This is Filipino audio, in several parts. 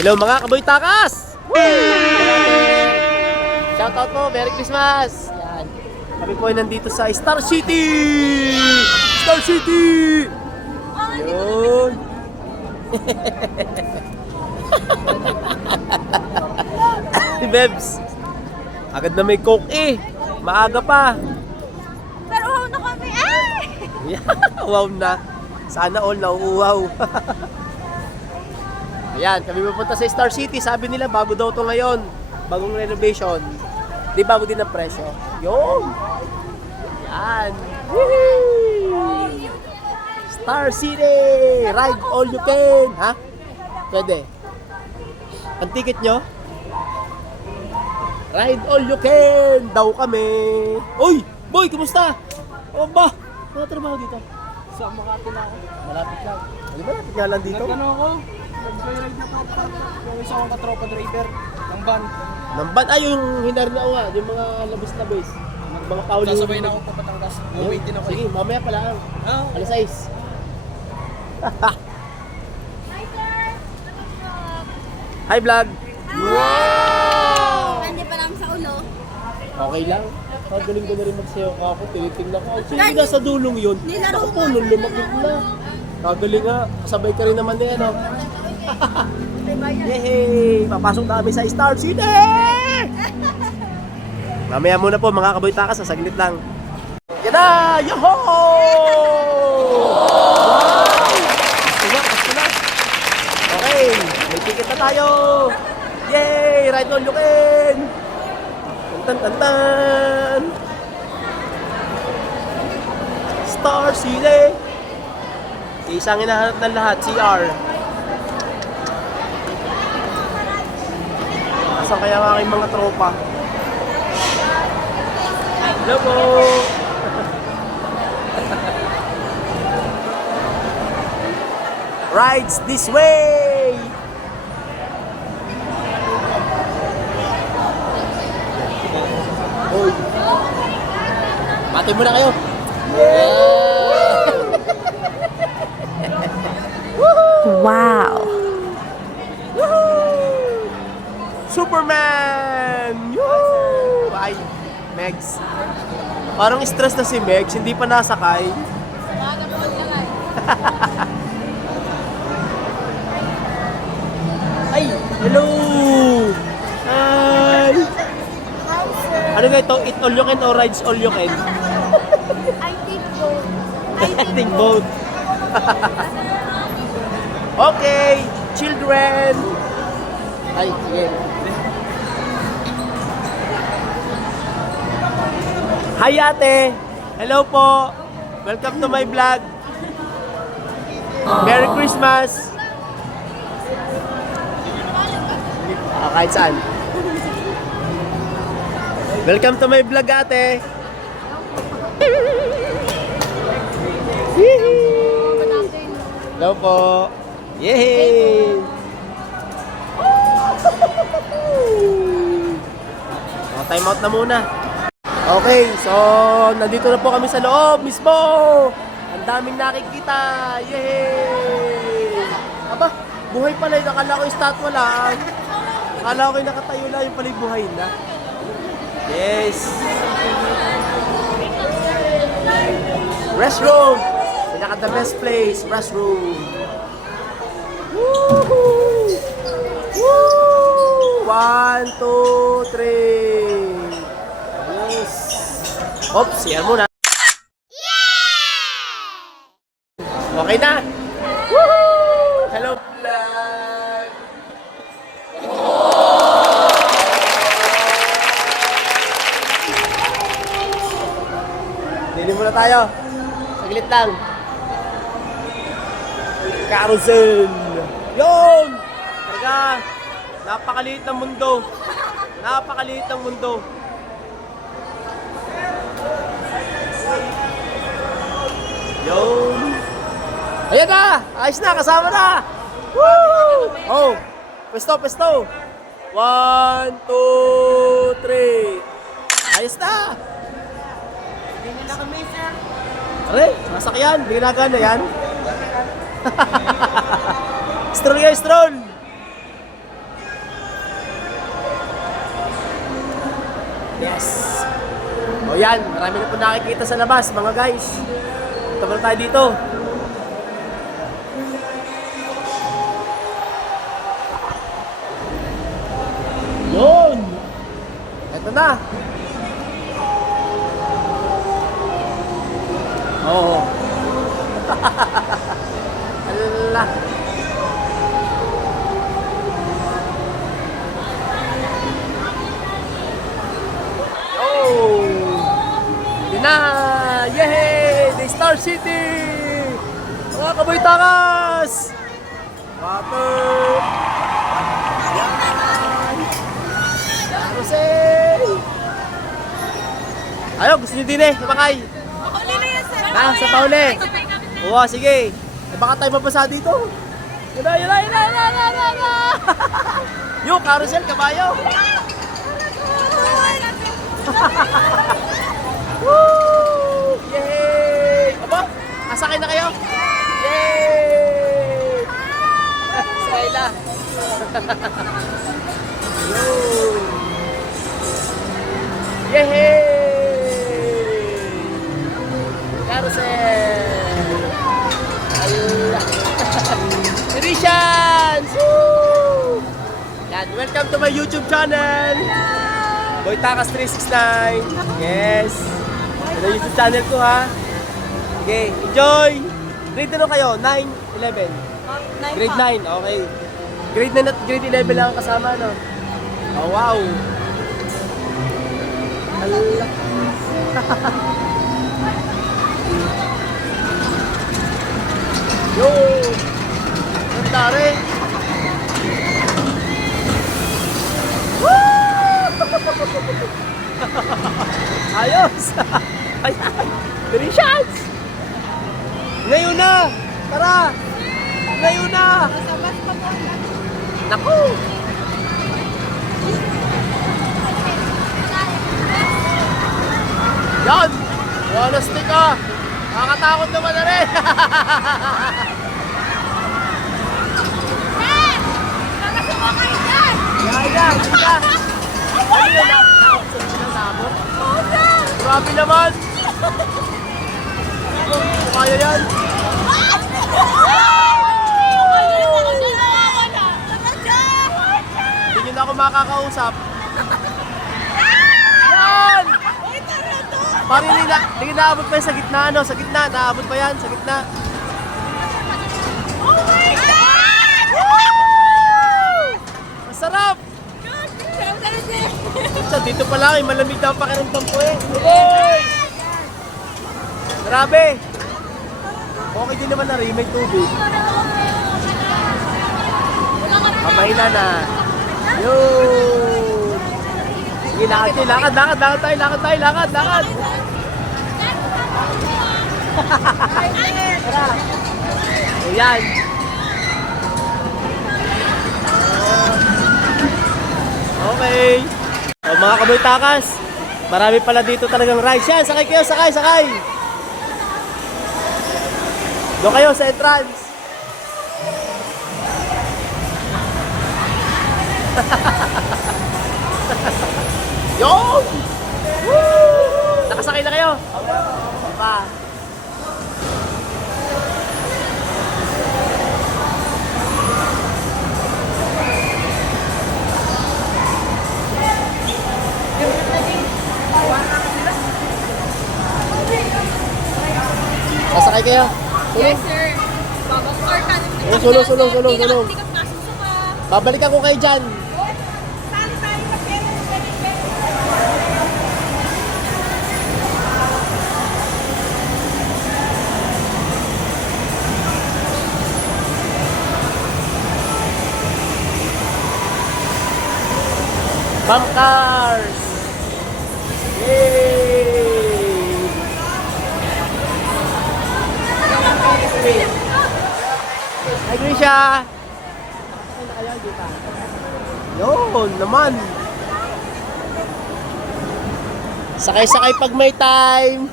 Hello mga kaboy takas! Shoutout po, Merry Christmas! Yan. Kami po ay nandito sa Star City! Star City! Yun! Si Bebs! Agad na may coke eh! Maaga pa! Pero uhaw na kami! Ay! Wow na! Sana all nauuhaw! Ayan, kami pupunta sa Star City. Sabi nila, bago daw to ngayon. Bagong renovation. Di bago din ang presyo. Yun! Yan! Woohoo! Star City! Ride all you can! Ha? Pwede. Ang ticket nyo? Ride all you can! Daw kami! Uy! Boy, kumusta? O ba? Mga trabaho dito? Sa Makati na ako. Malapit lang. Ano ba? Malapit nga lang dito? Nagano ako? Nag-joyride na po. Yung isa akong katropa driver ng van. Namban, yung hinari na nga, yung mga labis-labis. Mga pauli. Sasabay na ako pa Batangas. Wait din ako. Sige, mamaya pala. Ah, Alas 6. Hi, sir! Hi, vlog! Wow! Hindi pa namin sa ulo. Okay lang. Magaling ko na rin magsayaw ka ako. Tinitingnan ko. Sino nasa dulong yun? Nilaro Ako po, nung lumakit na. Kagaling nga. Kasabay ka rin naman na yan, oh. Yehey! Papasok na kami sa Star City! Mamaya muna po mga kaboy takas, saglit lang. Yan na! Yoho! Gusto na. Okay, may ticket na tayo! Yay! Ride on Lukin! Tan tan tan! Star City! Isang hinahanap ng lahat, CR. Asan kaya ang aking mga tropa? Hello po! Rides this way! Oy! Mati muna kayo! Wow! Superman! Yoo! Ay, Megs. Parang stress na si Megs, hindi pa nasakay. Ay, hello! Hi! Ano ba ito? Eat all you can or rides all you can? I think both. I think both. Okay, children! Ay, sige. Hi ate! Hello po! Welcome to my vlog! Merry Christmas! Kahit saan. Welcome to my vlog ate! Hello po! Yay! Time out na muna. Okay, so nandito na po kami sa loob mismo. Ang daming nakikita. Yay! Aba, buhay pala yun. Akala ko yung statwa lang. Akala ko yung nakatayo lang. Yung pala yung buhay na. Yes! Restroom! Pinaka the best place. Restroom. Woohoo! Woo! 1, 2, 3. Yes. Oops, siya muna. Okay na. Woohoo! Hello, vlog. Dili muna tayo. Saglit lang. Carousel. Yun! Talaga, napakaliit ng mundo. Napakaliit ng mundo. Yun! Ayan na! Ayos na! Kasama na! Woo! Oh! Pesto, pesto! 1, 2, 3. Ayos na! hindi na kami, sir. Are, nasakyan. Hindi ginagana yan. Stroll yan, stroll. Ayan, marami na po nakikita sa labas, mga guys. Punta muna tayo dito. Yun! Eto na. Oo. Ala. Oh! Yun na! Yehey! The Star City! Mga kaboy takas! Water! Jose! Ayaw, gusto nyo din eh, napakay. Uli na yan, sir. Sa pauli. Oo, sige. Eh, baka tayo mabasa dito. Yun na, yun na, yun na, yun na, yun na, yun na. Yung carousel, kabayo. Woo! Yay! Aba, asakay na kayo? Yay! Sakay na. Yun. Yehey! Carousel! Allah! Christians! Woo! Yan, welcome to my YouTube channel! Boy Takas 369. Yes. Ito yung YouTube channel ko ha. Okay, enjoy. Grade ano kayo? 9, 11? Grade 9, okay. Grade 9 at grade 11 lang ang kasama, no? Oh, wow. Allah. Yo. Ganda rin. Ayos! Ayan! 3 shots! Ngayon na! Tara! Ngayon na! Naku! Yan! Wala stick ah! Nakakatakot naman na rin! Yan! Yan! Yan! Grabe naman! Kaya yan! Hindi nyo na ako makakausap. Yan! Parang hindi naabot pa yan sa gitna, ano? Sa gitna, naabot pa yan, sa gitna. Masarap! So, dito pa lang, malamig na ang pakiramdam ko eh. Uy! Grabe! Okay din naman na rin, may tubig. Kamay na. Yun! Sige, lakad tayo, lakad tayo. Tara! Ayan! Okay! O mga kaboy takas, marami pala dito talagang rides. Yan, sakay kayo, sakay! Doon kayo sa entrance. Yo! Woo! Nakasakay na kayo? Pa. Nasakay kayo? Yes, sir. Babakor ka. Sulong. Hindi ka masusuka. Babalikan ko kayo dyan. Sali tayo sa pera. Bump cars! Yay! Hi, Grisha! Yun, naman! Sakay-sakay pag may time!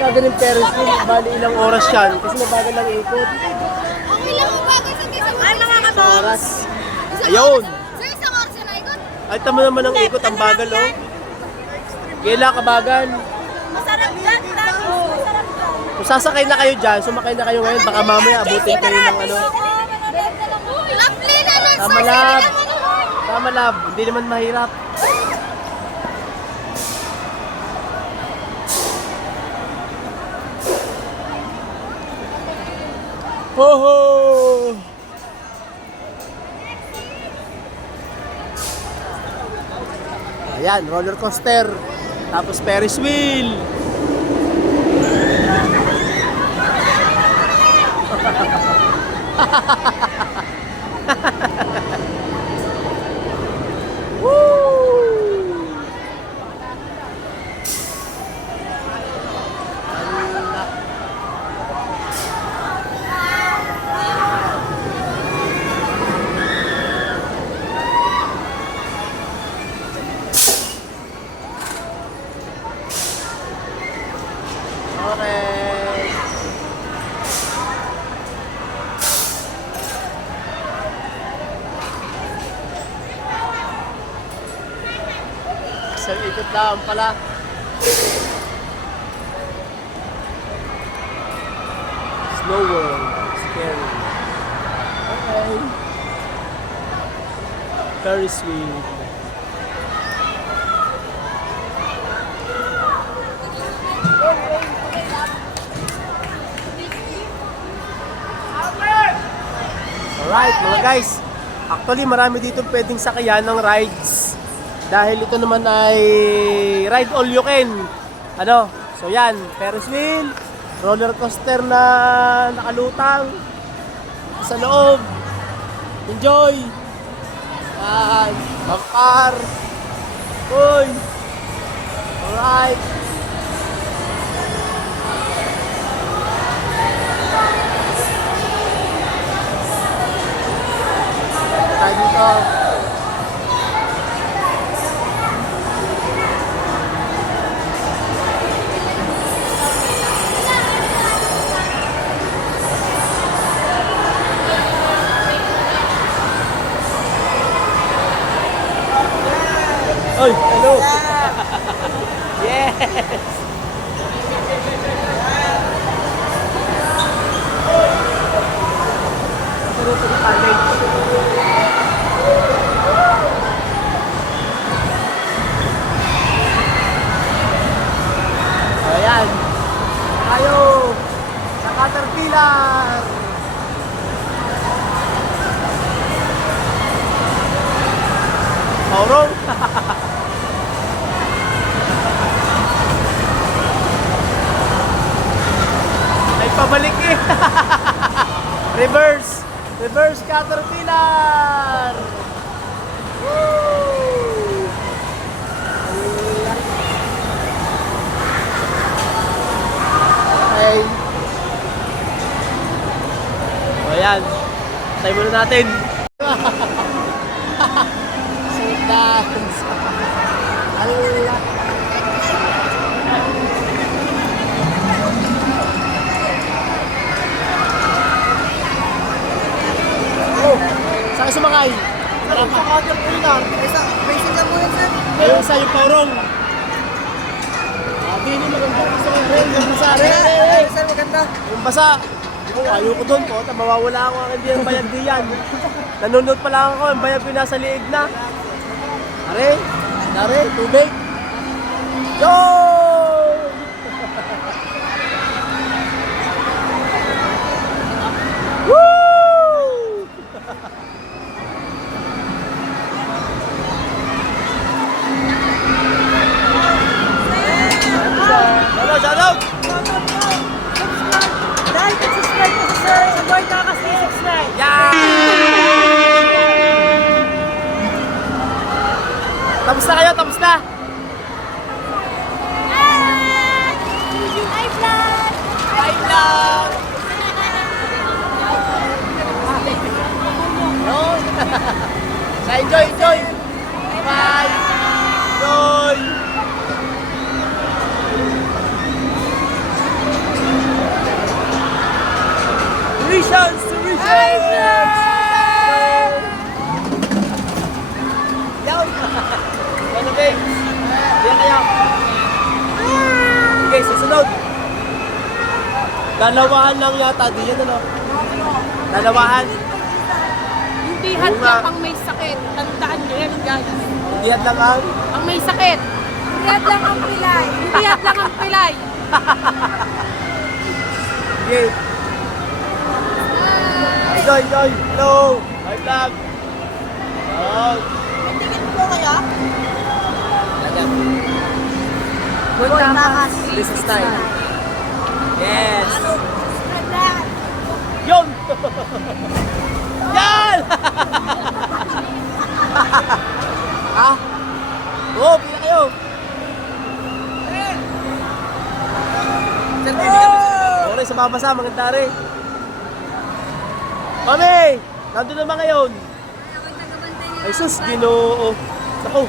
Bagal yung Ferris wheel, bali ilang oras yan kasi mabagal lang ikot. Okay lang ang bagay sa kisa. Ay, mga Sa oras. Ayun! Ay, tama naman ang ikot, ang bagal, oh. Kailan kabagal. Masarap yan, promise. Masarap yan. Kung sasakay na kayo dyan, sumakay na kayo ngayon, baka mamaya abutin kayo ng ano. Lovely na lang. Tama, lab. Tama, lab. Hindi naman mahirap. Ho-ho! Ayan, roller coaster. Tapos Ferris wheel. Woo! Okay. Isang ikot lang pala. Snow World. Scary. Okay. Very sweet. Alright mga guys, actually marami dito pwedeng sakayan ng rides dahil ito naman ay ride all you can. Ano? So yan, Ferris wheel, roller coaster na nakalutang sa loob. Enjoy! Yan, bangkar. Uy! Alright. Tayo dito. Oy, hello. Yes. Sarap ng kanin. Ayan. Tayo sa Caterpillar. Maurong. Ay, pabalik eh. Reverse. Reverse Caterpillar. Woo! Okay. O ayan. Tayo muna natin. Sweet dance. Alala. Oh, saan ka sumakay? Sa Caterpillar. Racing lang mo yan, sir. Ayun sa yung paurong. Hindi maganda. Gusto ko rin. Yung basa. Sir, maganda. Yung basa. Oh, ayoko doon po. Mawawala ako ang hindi ng bayag diyan. Nanonood pa lang ako. Ang bayag ko nasa liig na. Are, tubig. Yo! Woo! Hello, shout out! Dahil subscribe ko sir, sa boy ka kasi subscribe. Yeah! Tapos na kayo, tapos na! Hi vlog! Hi, vlog! Yun. So, enjoy! Bye! Enjoy! Tuitions! Hi, vlog! Yan! Okay, susunod. Dalawahan lang yata. Di yan ano? Dalawahan. Hindi Oo hadlang nga. ang may sakit. Tandaan nyo yan, guys. Hindi yan lang ang... Ang may sakit. Hindi hadlang ang pilay. Hindi hadlang ang pilay. Okay. Enjoy, enjoy. Hello. Hi, vlog. Oh. Boy Takas. This is time. Yes. Yun! Yan! Ha? Oo, pila kayo. Okay, sumabasa, maganda rin. Mami! Nandun naman ngayon. Ay sus, ginoo. Naku,